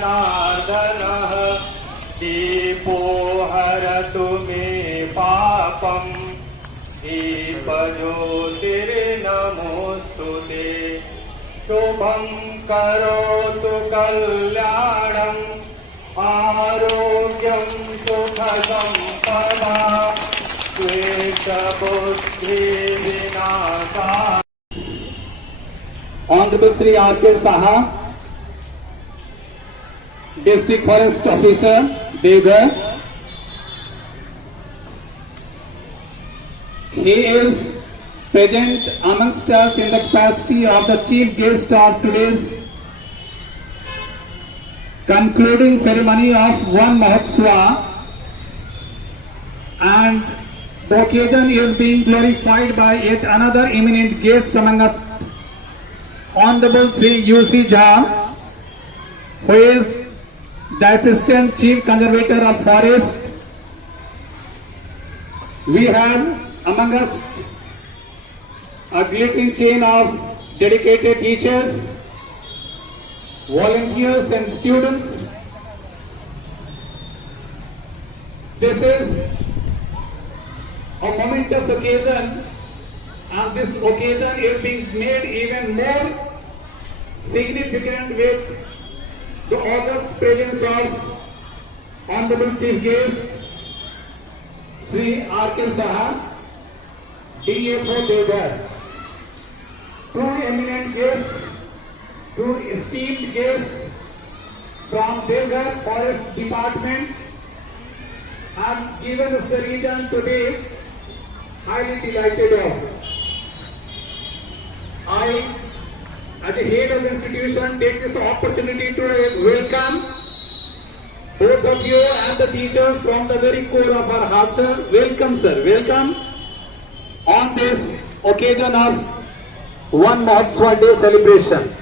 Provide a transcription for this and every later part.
दीपज्योतिर्जनार्दनः दीपो हरतु मे पापम् दीपज्योतिर्नमोऽस्तु ते शुभं करोतु कल्याणम् आरोग्यं सुखसम्पदा द्वेषबुद्धिविनाशः। Honorable Sri R.K. Saha, District Forest Officer, Deoghar. He is present amongst us in the capacity of the chief guest of today's concluding ceremony of Van Mahotsava, and the occasion is being glorified by yet another eminent guest among us, Honorable Sri U.C. Jha, who is the Assistant Chief Conservator of Forest. We have among us a glittering chain of dedicated teachers, volunteers and students. This is a momentous occasion, and this occasion is being made even more significant with the august presence of Honorable Chief Guest Sri R.K. Saha, DFO Deoghar. Two eminent guests, two esteemed guests from Deoghar Forest Department have given us the region to be highly delighted of. I, as a head of the institution, take this opportunity to welcome both of you and the teachers from the very core of our heart, sir. Welcome, sir. Welcome. on this occasion of One Mahotsav Day celebration.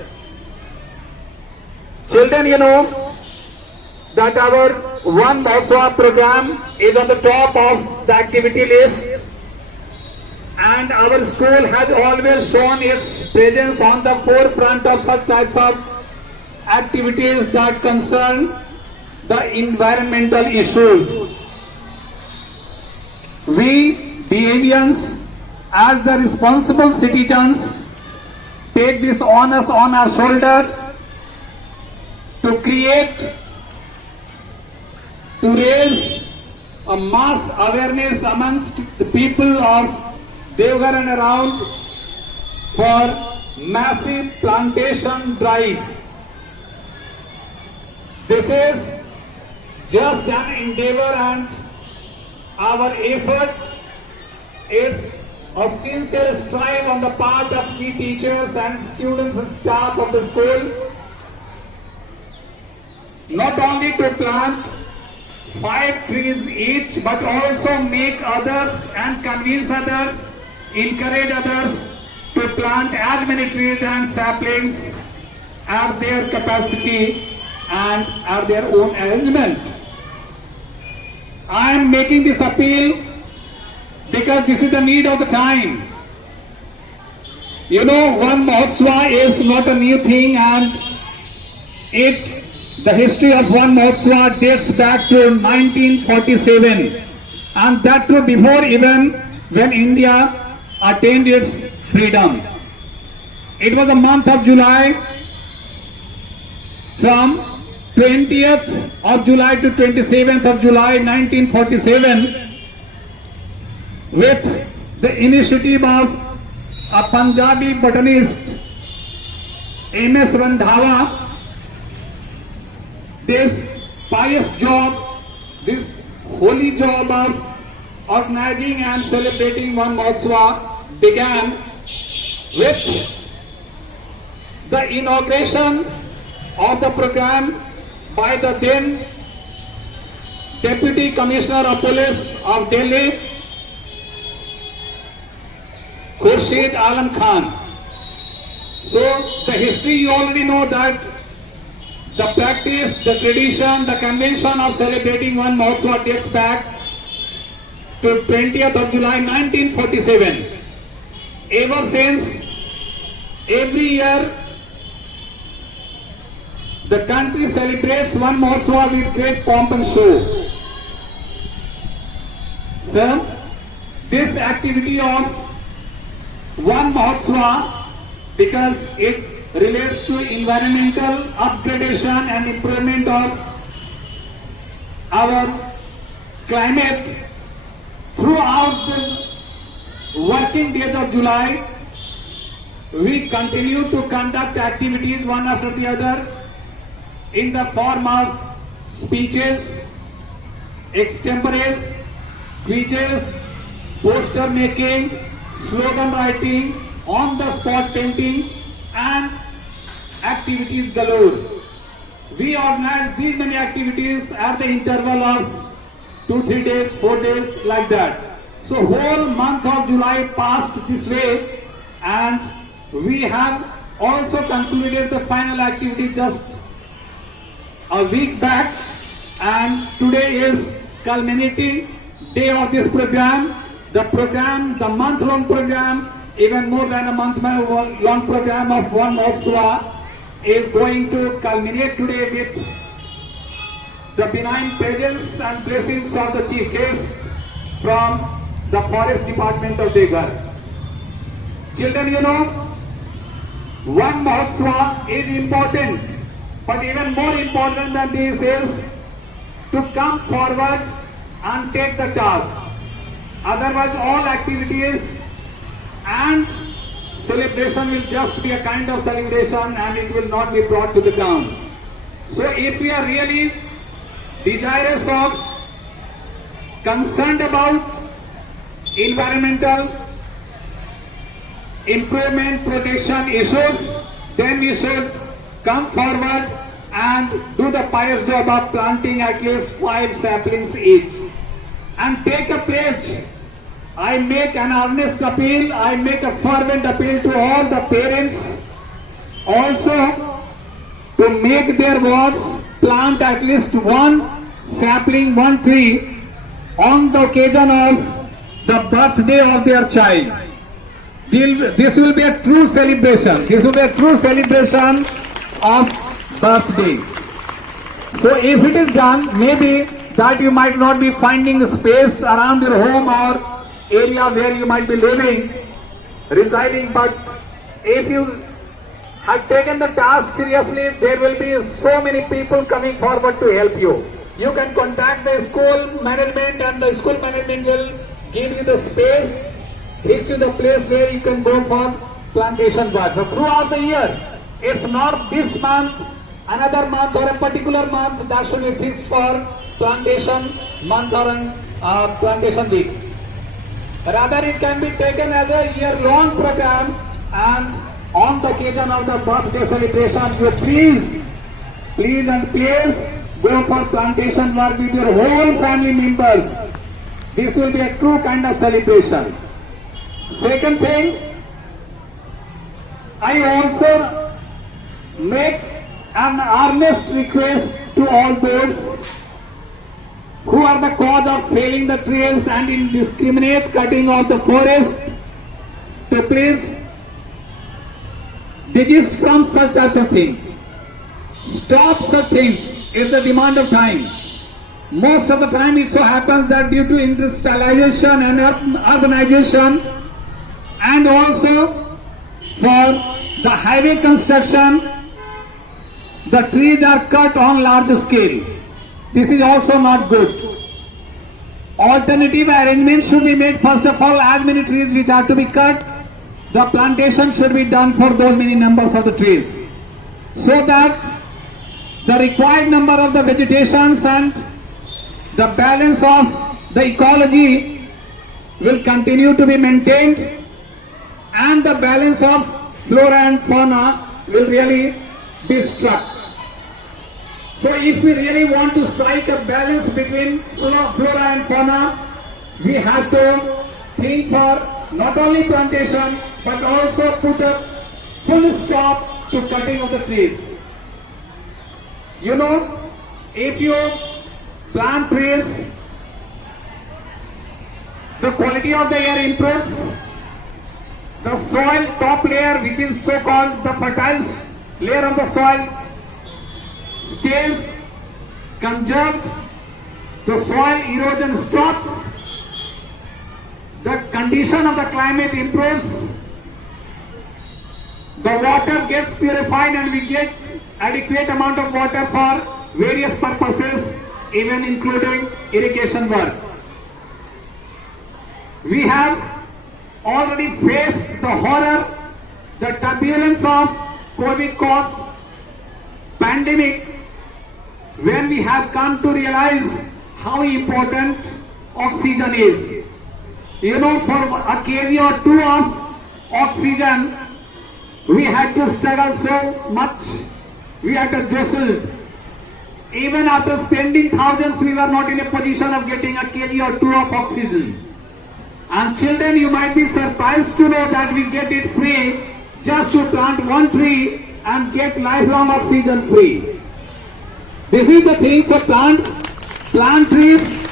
Children, you know that our One Mahotsav program is on the top of the activity list, and our school has always shown its presence on the forefront of such types of activities that concern the environmental issues. We, Behavians, as the responsible citizens, take this onus on our shoulders to raise a mass awareness amongst the people of Devghar and around for massive plantation drive. This is just an endeavor, and our effort is a sincere strive on the part of key teachers and students and staff of the school, not only to plant 5 trees each, but also make others and convince others, encourage others to plant as many trees and saplings at their capacity and at their own arrangement. I am making this appeal because this is the need of the time. You know, One Mahotsav is not a new thing, and the history of One Mahotsav dates back to 1947, and that too before even when India attained its freedom. It was the month of July, from 20th of July to 27th of July 1947, with the initiative of a Punjabi botanist, M.S. Randhawa. This pious job, this holy job of organizing and celebrating One Mahotsav began with the inauguration of the program by the then Deputy Commissioner of Police of Delhi, Khurshid Alam Khan. So the history, you already know that the practice, the tradition, the convention of celebrating One Mahotsav dates back to 20th of July 1947. Ever since, every year, the country celebrates One Mahotsav with great pomp and show. Sir, this activity of One Mahotsav, because it relates to environmental upgradation and improvement of our climate, throughout the working days of July, we continue to conduct activities one after the other in the form of speeches, extemporaries, quizzes, poster making, slogan writing, on-the-spot painting, and activities galore. We organize these many activities at the interval of 2-3 days, 4 days, like that. So whole month of July passed this way, and we have also concluded the final activity just a week back, and today is culminating day of this program. The month-long program, even more than a month-long program of One Mahotsav, is going to culminate today with the benign presence and blessings of the chief guest from the Forest Department of Devghar. Children, you know, One Mahotsav is important, but even more important than this is to come forward and take the task. Otherwise, all activities and celebration will just be a kind of celebration, and it will not be brought to the ground. So if we are really desirous of, concerned about environmental improvement, protection issues, then we should come forward and do the pious job of planting at least 5 saplings each, and take a pledge I make an earnest appeal, I make a fervent appeal to all the parents also to make their wards plant at least one sapling, one tree on the occasion of the birthday of their child. This will be a true celebration. This will be a true celebration of birthday. So if it is done, maybe that you might not be finding space around your home or area where you might be living, residing, but if you have taken the task seriously, there will be so many people coming forward to help you. You can contact the school management and the school management will give you the space, fix you the place where you can go for plantation work. So throughout the year, it's not this month, another month or a particular month that should be fixed for plantation month or plantation week. Rather, it can be taken as a year-long program, and on the occasion of the birthday celebration, you please go for plantation work with your whole family members. This will be a true kind of celebration. Second thing, I also make an earnest request to all those who are the cause of felling the trees and indiscriminate cutting of the forest to please desist from such types of things. Stop such things. It's the demand of time. Most of the time it so happens that due to industrialization and urbanization and also for the highway construction, the trees are cut on large scale. This is also not good. Alternative arrangements should be made. First of all, as many trees which are to be cut, the plantation should be done for those many numbers of the trees, so that the required number of the vegetations and the balance of the ecology will continue to be maintained, and the balance of flora and fauna will really be struck. So if we really want to strike a balance between flora and fauna, we have to think for not only plantation but also put a full stop to cutting of the trees. You know, if you plant trees, the quality of the air improves, the soil top layer, which is so called the fertile layer of the soil, stays conserved, the soil erosion stops, the condition of the climate improves, the water gets purified and we get adequate amount of water for various purposes, even including irrigation work. We have already faced the horror, the turbulence of COVID-caused pandemic, when we have come to realize how important oxygen is. You know, for a kg or two of oxygen, we had to struggle so much. We had to jostle. Even after spending thousands, we were not in a position of getting a kg or two of oxygen. And children, you might be surprised to know that we get it free just to plant one tree and get lifelong oxygen free. This is the thing. So plant trees,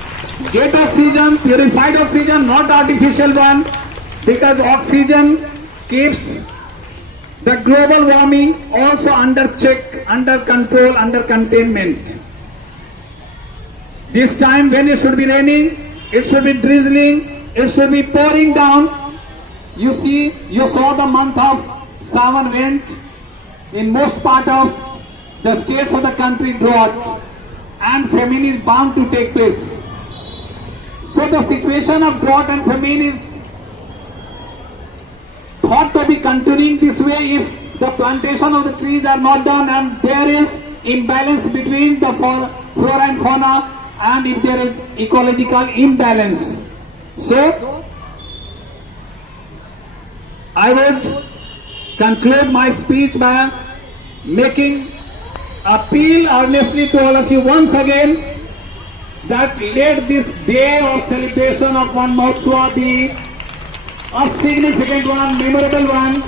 get oxygen, purified oxygen, not artificial one, because oxygen keeps the global warming also under check, under control, under containment. This time when it should be raining, it should be drizzling, it should be pouring down. You saw the month of Sawan went in most part of the states of the country drought, and famine is bound to take place. So the situation of drought and famine is thought to be continuing this way if the plantation of the trees are not done and there is imbalance between the flora and fauna, and if there is ecological imbalance. So I would conclude my speech by making appeal earnestly to all of you once again that let this day of celebration of Van Mahotsav be a significant one, memorable one,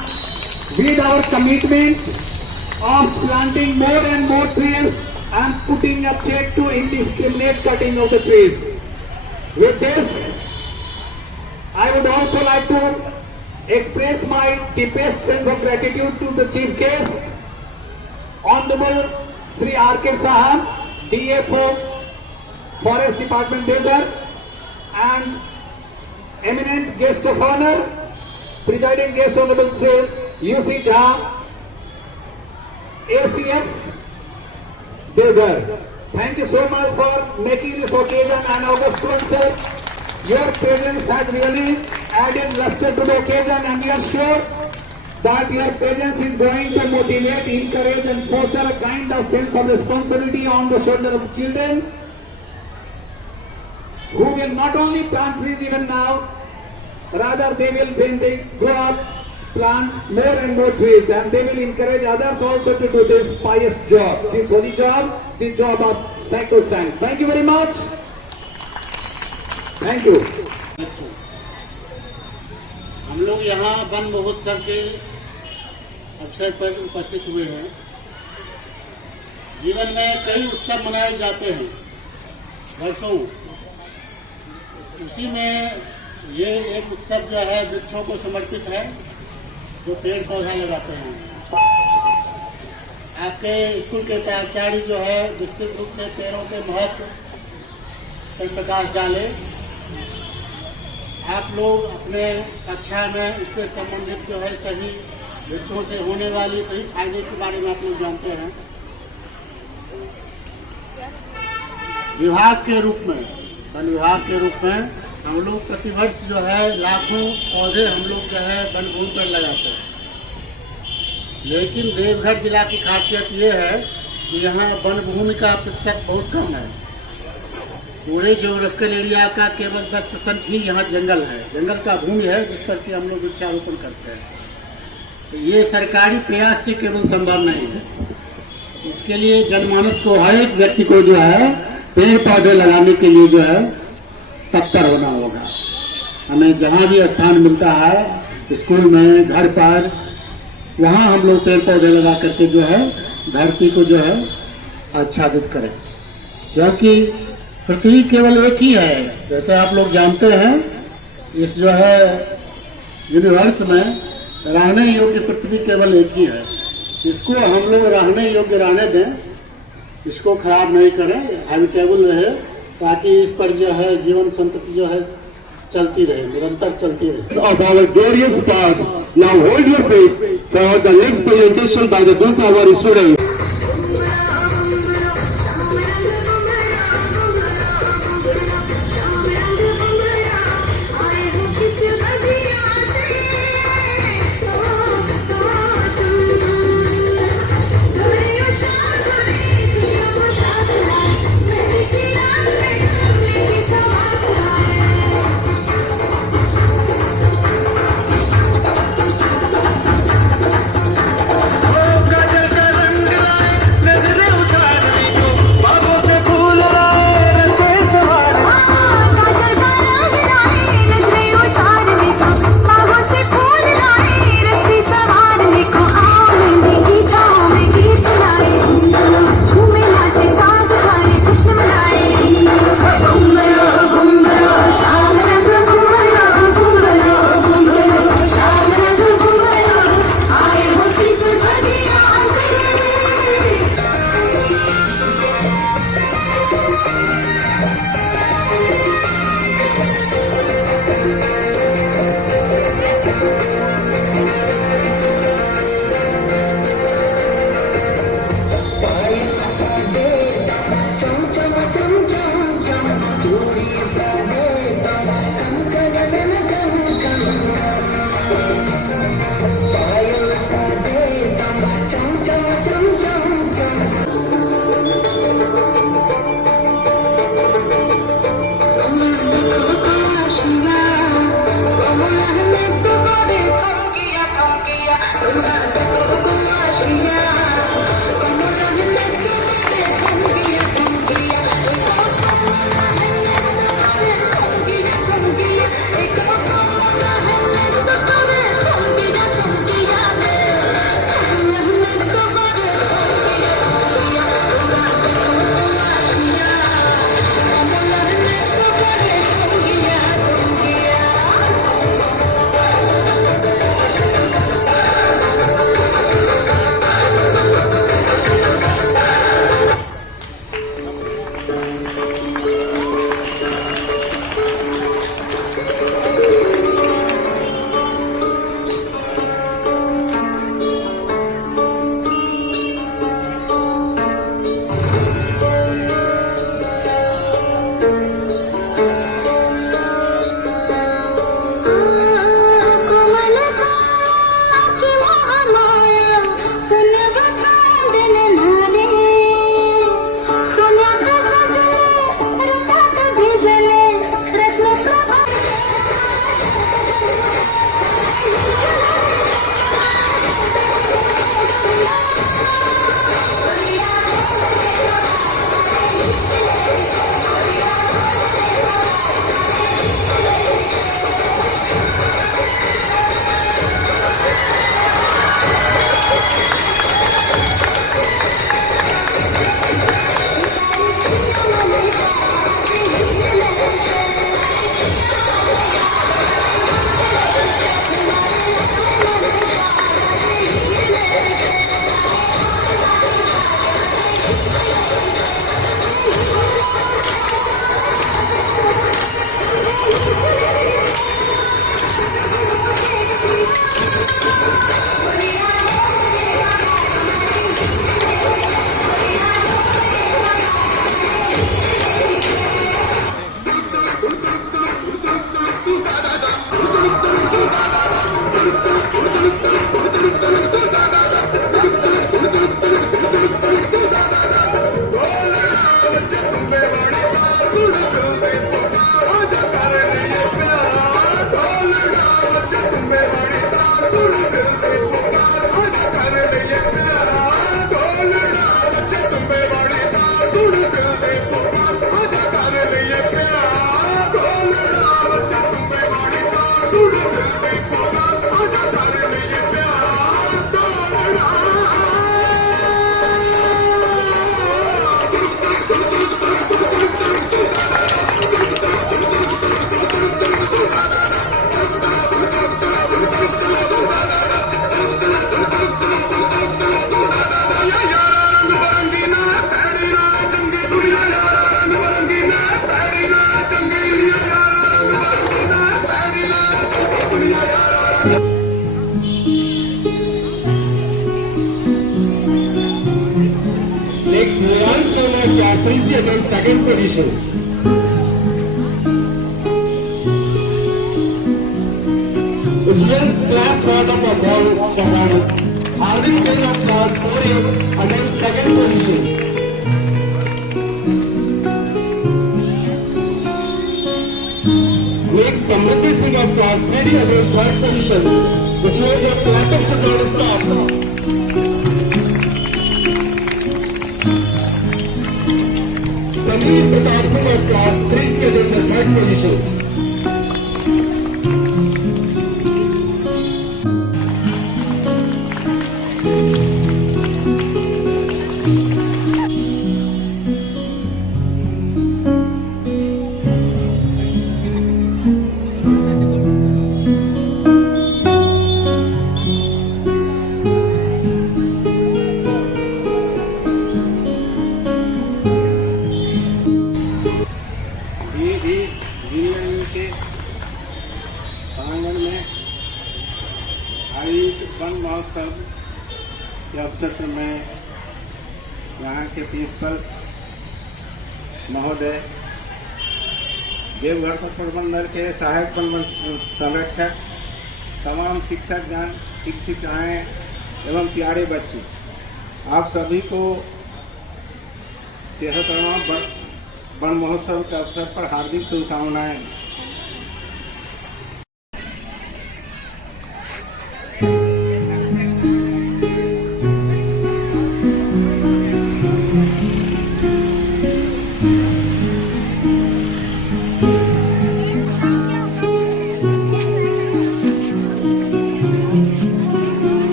with our commitment of planting more and more trees and putting a check to indiscriminate cutting of the trees. With this, I would also like to express my deepest sense of gratitude to the Chief Guest, Honorable Sri R.K. Sahab, DFO, Forest Department Deoghar, and eminent guest of honor, presiding guest Honorable Sir U.C. Jha, ACF Deoghar. Thank you so much for making this occasion an August one, sir. Your presence has really added luster to the occasion, and we are sure that your presence is going to motivate, encourage and foster a kind of sense of responsibility on the shoulder of children who will not only plant trees even now, rather they will, when they grow up, plant more and more trees, and they will encourage others also to do this pious job, this holy job, the job of sacrosanct. Thank you very much. Thank you. हम लोग यहाँ one महोत्सव के अवसर पर उपस्थित हुए हैं। जीवन में कई उत्सव मनाए जाते हैं वर्षों, उसी में ये एक उत्सव जो है वृक्षों को समर्पित है, जो पेड़ पौधा लगाते हैं। आपके स्कूल के प्राचार्य जो है विस्तृत रूप से पेड़ों के महत्व पर प्रकाश डाले। आप लोग अपने कक्षा में इससे संबंधित जो है सभी वृक्षों से होने वाली सही फायदे के बारे में आप लोग जानते हैं। विभाग के रूप में, वन विभाग के रूप में हम लोग प्रतिवर्ष जो है लाखों पौधे हम लोग जो है वन भूमि पर लगाते हैं। लेकिन देवघर जिला की खासियत ये है कि यहाँ वन भूमि का प्रतिशत बहुत कम है। पूरे ज्योग्राफिकल एरिया का केवल 10% ही यहाँ जंगल है, जंगल का भूमि है जिस पर कि हम लोग वृक्षारोपण करते हैं। तो ये सरकारी प्रयास से केवल संभव नहीं है। इसके लिए जनमानस को, हर एक व्यक्ति को जो है पेड़ पौधे लगाने के लिए जो है तत्पर होना होगा। हमें जहाँ भी स्थान मिलता है, स्कूल में, घर पर, वहाँ हम लोग पेड़ पौधे लगा करके जो है धरती को जो है आच्छादित करें, क्योंकि पृथ्वी केवल एक ही है। जैसे आप लोग जानते हैं, इस जो है यूनिवर्स में रहने योग्य पृथ्वी केवल एक ही है। इसको हम लोग रहने योग्य रहने दें, इसको खराब नहीं करें, हैबिटेबल रहे, ताकि इस पर जो है जीवन संतति जो है चलती रहे, निरंतर चलती रहे। Of our glorious past, now hold your faith for the next presentation by the group of our students. Patricia again second position. Students class round of applause. Hardik Singh of class 4A again second position. Next, Samriddhi Singh of class 3D again third position. The students of clapping should not stop. Sameer Pratap Singh of class 3C again the third position. के प्रांगण में आयोजित one महोत्सव के अवसर पर मैं यहाँ के प्रिंसिपल महोदय, देवघर प्रबंधन के सहायक वन संरक्षक, तमाम शिक्षकगण, शिक्षिकाएं एवं प्यारे बच्चे, आप सभी को 73वां वन महोत्सव के अवसर पर हार्दिक शुभकामनाएं।